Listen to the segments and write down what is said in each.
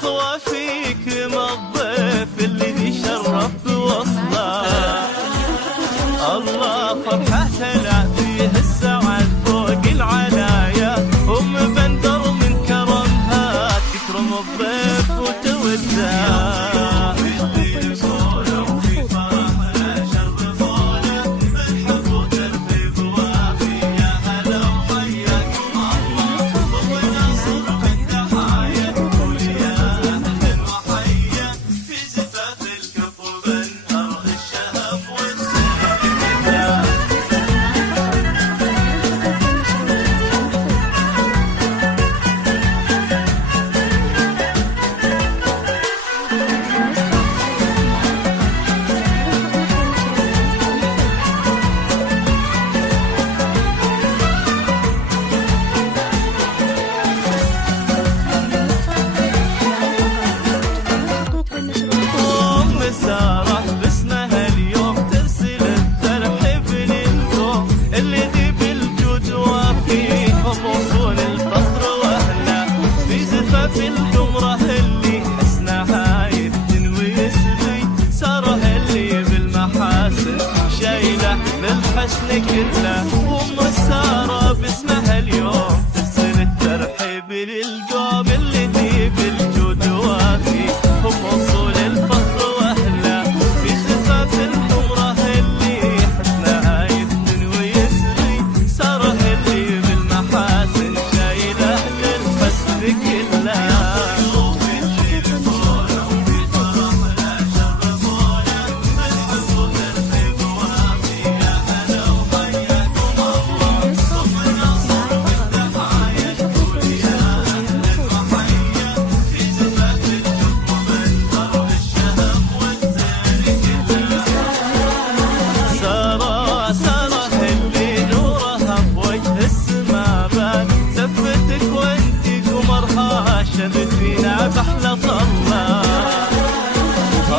الإخوة فيكم الضيف اللي يشرف بوصله. الله فرحتنا فيه السعد فوق العنايا، أم بندر من كرمها تكرم الضيف وتوده. سارة باسمها اليوم ترسل الترحيب للقوم اللي ذي بالجود وفيهم وصول الفخر واهله. في زفاف القمرة اللي حسنها يفتن ويسري، سارة اللي بالمحاسن شايله للحسن كله. وام سارة باسمها اليوم ترسل الترحيب للقوم اللي ذي بالجود وفيهم وصول الفخر. فينا بحلى الله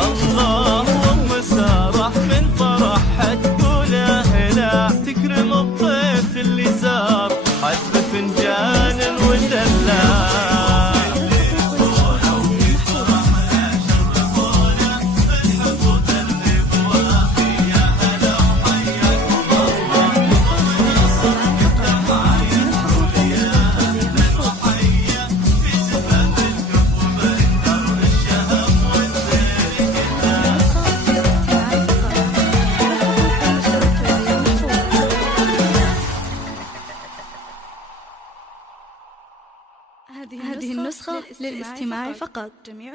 الله. وام سارة من فرحها تقول اهلا، تكرم الضيف اللي زار حتى فنجان ودلع. هذه النسخة للاستماع فقط. جميع